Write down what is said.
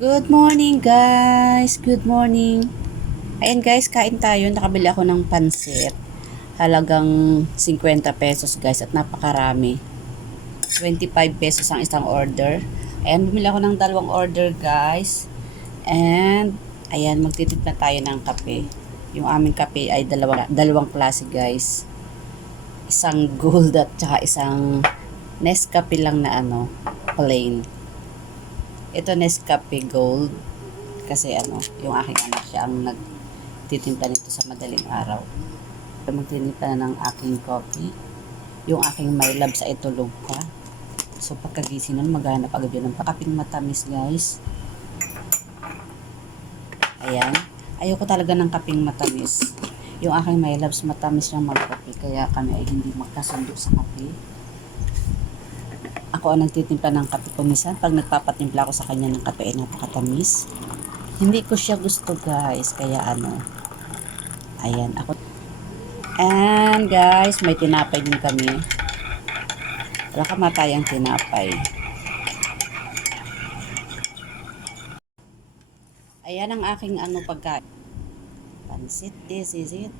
Good morning guys! Good morning! Ayan guys, kain tayo. Nakabili ako ng pansit. Halagang 50 pesos guys at napakarami. 25 pesos ang isang order. Ayan, bumili ako ng dalawang order guys. And, ayan, magtitimpla tayo ng kape. Yung aming kape ay dalawa, dalawang klase guys. Isang gold at saka isang Nescafe lang na ano, plain. Ito Nescafe Gold kasi ano, yung aking anak siya ang nagtitimpla nito sa madaling araw. Magtitimpla ng aking coffee. Yung aking my love sa itulog pa. So pagkagising nun, maghanap agad yun ng pakaping matamis guys. Ayan. Ayoko talaga ng kaping matamis. Yung aking my loves matamis siyang magkape. Kaya kami ay hindi magkasundo sa kape. Ako ang nagtitimpla ng kape ko minsan. Pag nagpapatimpla ako sa kanya ng kape ay napakatamis. Hindi ko siya gusto guys. Kaya ano. Ayan. Ako. And guys, may tinapay din kami. Wala kamatayang tinapay. Ayan ang aking ano pagkain. Pansit, this is it.